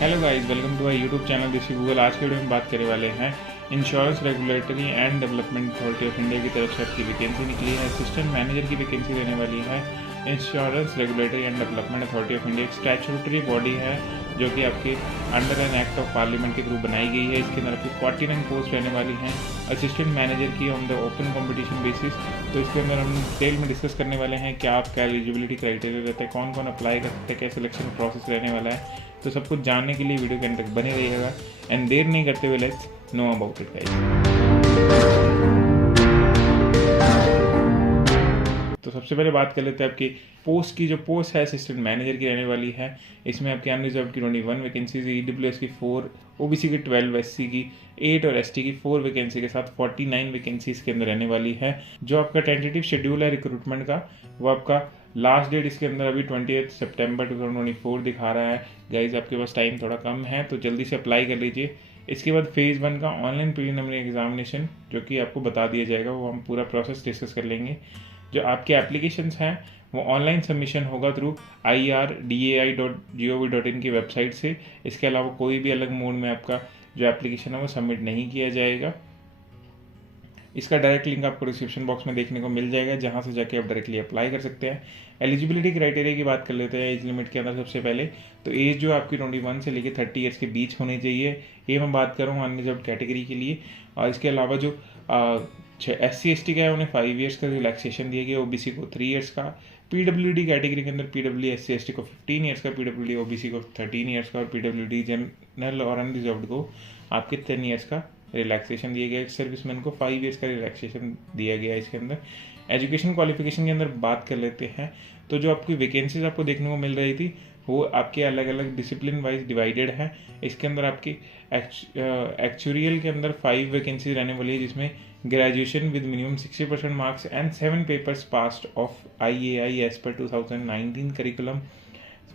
Hello guys, welcome to our YouTube channel this is Google. आज के video में बात करने वाले हैं insurance regulatory and development authority of India की तरफ से आपकी वैकेंसी निकली है। असिस्टेंट मैनेजर की वैकेंसी रहने वाली है। Insurance regulatory and development authority of India एक स्टैट्यूटरी बॉडी है जो कि आपके under an act of parliament के थ्रू बनाई गई है। इसके अंदर आपकी 49 पोस्ट रहने वाली हैं असिस्टेंट मैनेजर की on the open competition basis. तो इसके अंदर हम डिटेल में डिस्कस करने वाले हैं क्या आपका एलिजिबिलिटी क्राइटेरिया रहता है, कौन कौन अप्लाई कर सकते हैं, क्या सिलेक्शन प्रोसेस रहने वाला है। तो सब कुछ जानने के लिए वीडियो के अंत तक बने रहिएगा एंड देर नहीं करते हुए let's know about it guys. तो सबसे पहले बात कर लेते हैं आपकी पोस्ट की। जो पोस्ट है असिस्टेंट मैनेजर की रहने वाली है। इसमें आपकी अनरिजर्व की 21 वैकेंसीज, ईडब्ल्यूएस की 4, ओबीसी की 12, एससी की 8 और एसटी की 4 वैकेंसी के साथ 49 वैकेंसीज के अंदर रहने वाली है। जो आपका टेंटेटिव शेड्यूल है रिक्रूटमेंट का, वो आपका लास्ट डेट इसके अंदर अभी 28 सितंबर 2024 दिखा रहा है। गाइज आपके पास टाइम थोड़ा कम है तो जल्दी से अप्लाई कर लीजिए। इसके बाद फेज़ 1 का ऑनलाइन प्रीलिमिनरी एग्जामिनेशन जो कि आपको बता दिया जाएगा, वो हम पूरा प्रोसेस डिस्कस कर लेंगे। जो आपके एप्लीकेशंस हैं वो ऑनलाइन सबमिशन होगा थ्रू irdai.gov.in की वेबसाइट से। इसके अलावा कोई भी अलग मोड में आपका जो एप्लीकेशन है वो सबमिट नहीं किया जाएगा। इसका डायरेक्ट लिंक आपको डिस्क्रिप्शन बॉक्स में देखने को मिल जाएगा, जहां से जाके आप डायरेक्टली अप्लाई कर सकते हैं। एलिजिबिलिटी क्राइटेरिया की बात कर लेते हैं एज लिमिट के अंदर। सबसे पहले तो एज जो आपकी 21 से लेकर 30 ईयर्स के बीच होनी चाहिए, ये मैं बात कर रहा हूँ अनरिजर्व्ड कैटेगरी के लिए। और इसके अलावा जो SC/ST का है उन्हें 5 ईयर्स का रिलैक्सेशन दिया गया, ओबीसी को 3 ईयर्स का। पीडब्ल्यूडी कैटेगरी के अंदर पीडब्ल्यू SC/ST को 15 ईयर्स का, पीडब्ल्यूडी ओबीसी को 13 ईयर्स का और पीडब्ल्यूडी जनरल और अनरिजर्व्ड को आपके 10 ईयर्स का रिलैक्सेशन दिया गया। सर्विसमैन को 5 ईयर्स का रिलैक्सेशन दिया गया इसके अंदर। एजुकेशन क्वालिफिकेशन के अंदर बात कर लेते हैं तो जो आपकी वैकेंसीज आपको देखने को मिल रही थी वो आपके अलग अलग डिसिप्लिन वाइज डिवाइडेड है। इसके अंदर आपकी एक्चुरियल के अंदर 5 वैकेंसी रहने वाली है, जिसमें graduation with minimum 60% marks and 7 papers passed of IAI as per 2019 curriculum.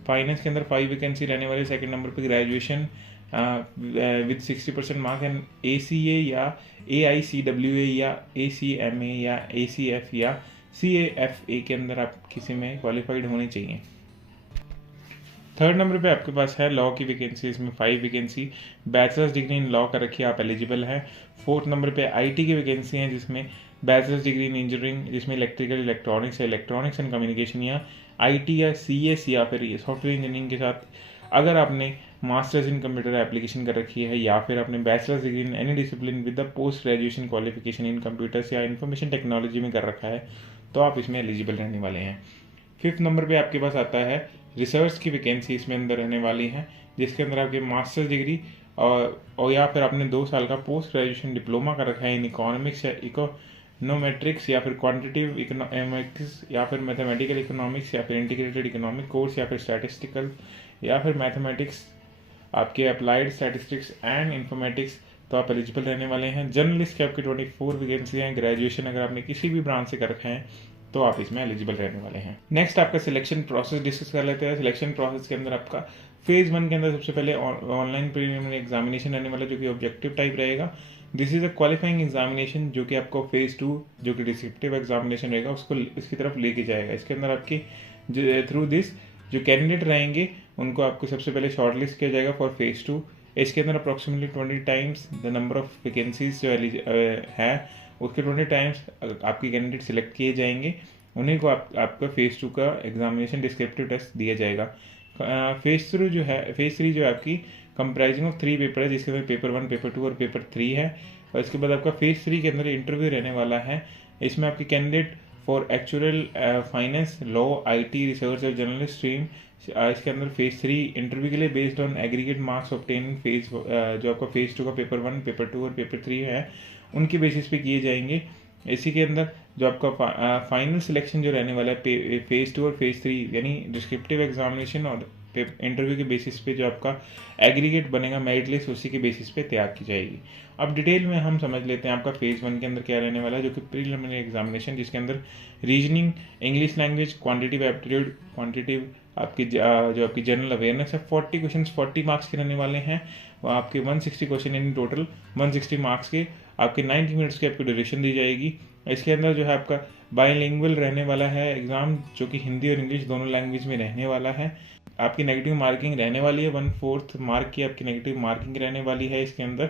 Finance के अंदर 5 वैकेंसी रहने वाली। सेकंड नंबर पे graduation with 60% mark and ACA या AICWA या ACMA या ACF या CAFA के अंदर आप किसी में क्वालिफाइड होने चाहिए। थर्ड नंबर पे आपके पास है लॉ की वैकेंसी, इसमें 5 vacancy bachelors degree in law का रखिए, आप एलिजिबल हैं। फोर्थ नंबर पे IT की वैकेंसी है, जिसमें बैचलर्स डिग्री इन इंजीनियरिंग, जिसमें इलेक्ट्रिकल इलेक्ट्रॉनिक्स या इलेक्ट्रॉनिक्स एंड कम्युनिकेशन या IT या CS या फिर सॉफ्टवेयर इंजीनियरिंग के साथ अगर आपने मास्टर्स इन कंप्यूटर एप्लीकेशन कर रखी है या फिर आपने bachelors degree in any discipline with the post graduation qualification in computers या इंफॉर्मेशन टेक्नोलॉजी में कर रखा है तो आप इसमें एलिजिबल रहने वाले हैं। फिफ्थ नंबर पे आपके पास आता है रिसर्च की वैकेंसी, इसमें अंदर रहने वाली है, जिसके अंदर आपके मास्टर्स डिग्री और या फिर आपने 2 साल का पोस्ट ग्रेजुएशन डिप्लोमा कर रखा है इन इकोनॉमिक्स या इकोनोमेट्रिक्स या फिर क्वांटिटेटिव इकोनॉमिक्स या फिर मैथमेटिकल इकोनॉमिक्स या फिर इंटीग्रेटेड इकोनॉमिक कोर्स या फिर स्टैटिस्टिकल या फिर मैथमेटिक्स, आपके अप्लाइड स्टैटिस्टिक्स एंड इन्फॉर्मेटिक्स, तो आप एलिजिबल रहने वाले हैं। जर्नलिस्ट के आपके 24 वैकेंसी हैं। ग्रेजुएशन अगर आपने किसी भी ब्रांच से कर रखे हैं तो आप इसमें एलिजिबल रहने वाले हैं। नेक्स्ट आपका सिलेक्शन प्रोसेस डिस्कस कर लेते हैं। सिलेक्शन प्रोसेस के अंदर आपका फेज 1 के अंदर सबसे पहले ऑनलाइन प्रीलिमिनरी एग्जामिनेशन रहने वाला, जो कि ऑब्जेक्टिव टाइप रहेगा। This is a qualifying examination जो कि आपको फेज 2 जो कि डिस्क्रिप्टिव एग्जामिनेशन रहेगा उसको इसकी तरफ लेके जाएगा। इसके अंदर आपकी थ्रू दिस जो कैंडिडेट रहेंगे उनको आपको सबसे पहले शॉर्टलिस्ट किया जाएगा फॉर फेज 2। इसके अंदर approximately 20 times the number of vacancies जो है उसके 20 टाइम्स आपके कैंडिडेट सिलेक्ट किए जाएंगे, उन्हीं को आपका फेज 2 का एग्जामिनेशन डिस्क्रिप्टिव टेस्ट दिया जाएगा। फेज 3 जो है आपकी कंप्राइजिंग ऑफ 3 पेपर है, जिसके अंदर पेपर 1, पेपर 2 और पेपर 3 है। और इसके बाद आपका फेज 3 के अंदर इंटरव्यू रहने वाला है। इसमें आपके candidate for actual finance, law, IT, research और जर्नलिस्ट स्ट्रीम इसके अंदर फेज 3 इंटरव्यू के लिए based on aggregate marks obtain phase जो आपका फेज 2 का पेपर 1, पेपर 2 और पेपर 3 है उनके बेसिस पे किए जाएंगे। इसी के अंदर जो आपका फाइनल सिलेक्शन जो रहने वाला है फेज 2 और फेज 3 यानी डिस्क्रिप्टिव एग्जामिनेशन और इंटरव्यू के बेसिस पे जो आपका एग्रीगेट बनेगा मेरिट लिस्ट उसी के बेसिस पे तैयार की जाएगी। अब डिटेल में हम समझ लेते हैं आपका फेज 1 के अंदर क्या रहने वाला है, जो कि प्रीलिमिनरी एग्जामिनेशन, जिसके अंदर reasoning, English language, quantitative aptitude, quantitative आपकी जो आपकी जनरल अवेयरनेस है, 40 क्वेश्चन 40 मार्क्स के रहने वाले हैं। आपके 160 क्वेश्चन इन टोटल 160 मार्क्स के आपके 90 मिनट्स की आपको ड्यूरेशन दी जाएगी। इसके अंदर जो है आपका बाइलिंगुअल रहने वाला है एग्ज़ाम, जो कि हिंदी और इंग्लिश दोनों लैंग्वेज में रहने वाला है। आपकी नेगेटिव मार्किंग रहने वाली है, 1/4 मार्क की आपकी नेगेटिव मार्किंग रहने वाली है इसके अंदर।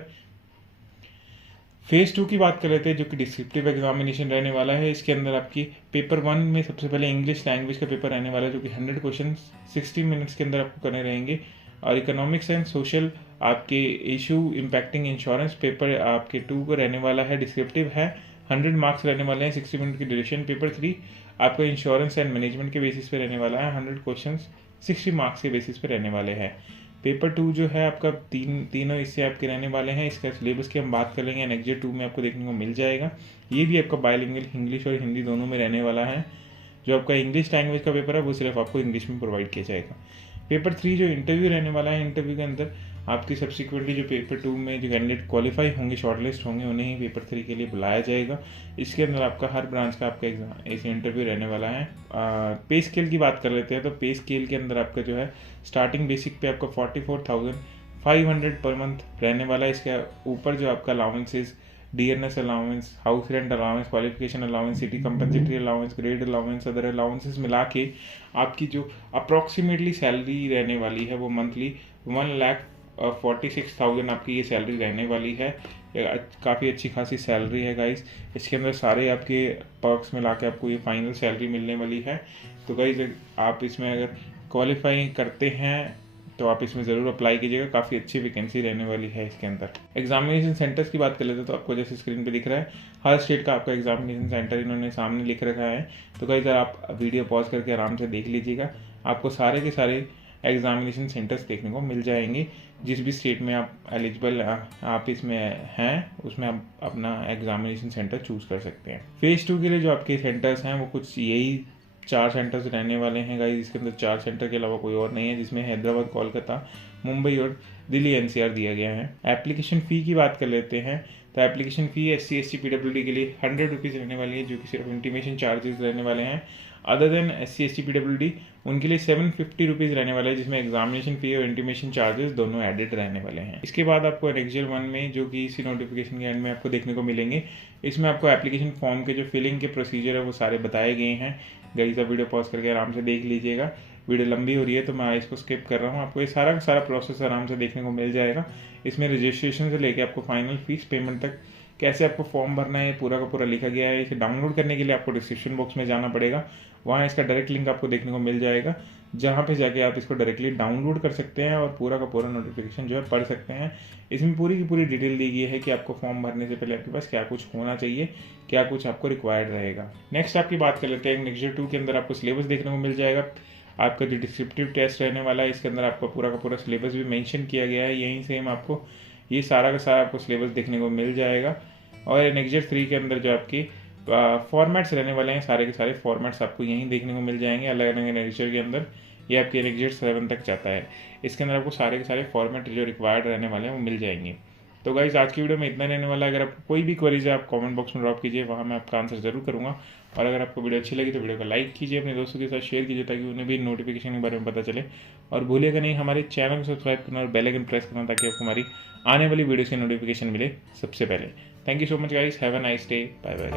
फेज़ 2 की बात कर लेते हैं, जो कि डिस्क्रिप्टिव एग्जामिनेशन रहने वाला है। इसके अंदर आपकी पेपर 1 में सबसे पहले इंग्लिश लैंग्वेज का पेपर रहने वाला है, जो कि 100 क्वेश्चन 60 मिनट्स के अंदर आपको करने रहेंगे। और इकोनॉमिक्स एंड सोशल आपके इशू इम्पैक्टिंग इंश्योरेंस पेपर आपके 2 को रहने वाला है, डिस्क्रिप्टिव है, 100 मार्क्स रहने वाले हैं, 60 मिनट की ड्यूरेशन। पेपर 3 आपका इंश्योरेंस एंड मैनेजमेंट के बेसिस पे रहने वाला है, 100 क्वेश्चन 60 मार्क्स के बेसिस पे रहने वाले हैं। पेपर 2 जो है आपका तीनों इससे आपके रहने वाले हैं। इसका सिलेबस की हम बात कर लेंगे, एनेक्जर 2 में आपको देखने को मिल जाएगा। ये भी आपका बायलिंगुअल इंग्लिश और हिंदी दोनों में रहने वाला है। जो आपका इंग्लिश लैंग्वेज का पेपर है वो सिर्फ आपको इंग्लिश में प्रोवाइड किया जाएगा। पेपर 3 जो इंटरव्यू रहने वाला है, इंटरव्यू के अंदर आपकी सब्सिक्वेंटली जो पेपर 2 में जो कैंडिडेट क्वालिफाई होंगे, शॉर्टलिस्ट होंगे, उन्हें ही पेपर 3 के लिए बुलाया जाएगा। इसके अंदर आपका हर ब्रांच का आपका एग्जाम ऐसे इंटरव्यू रहने वाला है। पे स्केल की बात कर लेते हैं, तो पे स्केल के अंदर आपका जो है स्टार्टिंग बेसिक पे आपका 44,500 पर मंथ रहने वाला है। इसके ऊपर जो आपका allowances, DNS allowance, house rent allowance, qualification allowance, city compensatory allowance, grade allowance, other allowances मिला के आपकी जो अप्रॉक्सीमेटली सैलरी रहने वाली है वो मंथली 1,46,000 आपकी ये सैलरी रहने वाली है। काफ़ी अच्छी खासी सैलरी है गाइस। इसके अंदर सारे आपके पर्क्स मिला के आपको ये फाइनल सैलरी मिलने वाली है। तो गाइस आप इसमें अगर क्वालिफाई करते हैं तो आप इसमें ज़रूर अप्लाई कीजिएगा, काफ़ी अच्छी वैकेंसी रहने वाली है इसके अंदर। एग्जामिनेशन सेंटर्स की बात कर लेते हैं, तो आपको जैसे स्क्रीन पे दिख रहा है हर स्टेट का आपका एग्जामिनेशन सेंटर इन्होंने सामने लिख रखा है। तो गाइस आप वीडियो पॉज करके आराम से देख लीजिएगा, आपको सारे के सारे एग्जामिनेशन सेंटर्स देखने को मिल जाएंगे। जिस भी स्टेट में आप एलिजिबल आप इसमें हैं उसमें आप अपना एग्जामिनेशन सेंटर चूज़ कर सकते हैं। फेज़ 2 के लिए जो आपके सेंटर्स हैं वो कुछ यही 4 सेंटर्स रहने वाले हैं गाइस। इसके अंदर 4 सेंटर के अलावा कोई और नहीं है, जिसमें हैदराबाद, कोलकाता, मुंबई और दिल्ली एनसीआर दिया गया है। एप्लीकेशन फ़ी की बात कर लेते हैं, तो application fee SC ST PWD के लिए 100 रुपीज़ रहने वाली है, जो कि सिर्फ इंटीमेशन चार्जेस रहने वाले हैं। Other than SC ST PWD उनके लिए 750 रुपीज़ रहने वाला है, जिसमें एग्जामिनेशन फ़ी और इंटीमेशन चार्जेस दोनों एडेड रहने वाले हैं। इसके बाद आपको एनेक्जर 1 में, जो कि इसी नोटिफिकेशन के एंड में आपको देखने को मिलेंगे, इसमें आपको एप्लीकेशन फॉर्म के जो फिलिंग के प्रोसीजर है वो सारे बताए गए हैं। गाइस आप वीडियो पॉज करके आराम से देख लीजिएगा, वीडियो लंबी हो रही है तो मैं इसको स्किप कर रहा हूँ। आपको ये सारा का सारा प्रोसेस आराम से देखने को मिल जाएगा। इसमें रजिस्ट्रेशन से लेके आपको फाइनल फीस पेमेंट तक कैसे आपको फॉर्म भरना है पूरा का पूरा लिखा गया है। इसे डाउनलोड करने के लिए आपको डिस्क्रिप्शन बॉक्स में जाना पड़ेगा, वहाँ इसका डायरेक्ट लिंक आपको देखने को मिल जाएगा, जहाँ पे जाके आप इसको डायरेक्टली डाउनलोड कर सकते हैं और पूरा का पूरा नोटिफिकेशन जो है पढ़ सकते हैं। इसमें पूरी की पूरी डिटेल दी गई है कि आपको फॉर्म भरने से पहले आपके पास क्या कुछ होना चाहिए, क्या कुछ आपको रिक्वायर्ड रहेगा। नेक्स्ट आपकी बात कर लेते हैं, एनेक्जर 2 के अंदर आपको सिलेबस देखने को मिल जाएगा। आपका जो डिस्क्रिप्टिव टेस्ट रहने वाला है, इसके अंदर आपका पूरा का पूरा सिलेबस भी मेंशन किया गया है। यहीं से हम आपको ये सारा का सारा आपको सिलेबस देखने को मिल जाएगा। और एनेक्जर 3 के अंदर जो आपकी फॉर्मेट्स रहने वाले हैं, सारे के सारे फॉर्मेट्स आपको यहीं देखने को मिल जाएंगे अलग अलग एनेक्जर के अंदर। ये आपके एनेक्जर 7 तक जाता है, इसके अंदर आपको सारे के सारे फॉर्मेट जो रिक्वायर्ड रहने वाले हैं वो मिल जाएंगे। तो गाइस आज की वीडियो में इतना रहने वाला है। अगर आपको कोई भी क्वेरीज है आप कमेंट बॉक्स में ड्रॉप कीजिए, वहाँ मैं आपका आंसर जरूर करूँगा। और अगर आपको वीडियो अच्छी लगी तो वीडियो को लाइक कीजिए, अपने दोस्तों के साथ शेयर कीजिए ताकि उन्हें भी नोटिफिकेशन के बारे में पता चले। और भूलिएगा नहीं हमारे चैनल को सब्सक्राइब करना और बेल आइकन प्रेस करना ताकि आपको हमारी आने वाली वीडियो की नोटिफिकेशन मिले सबसे पहले। Thank you so much guys, have a nice day, bye bye.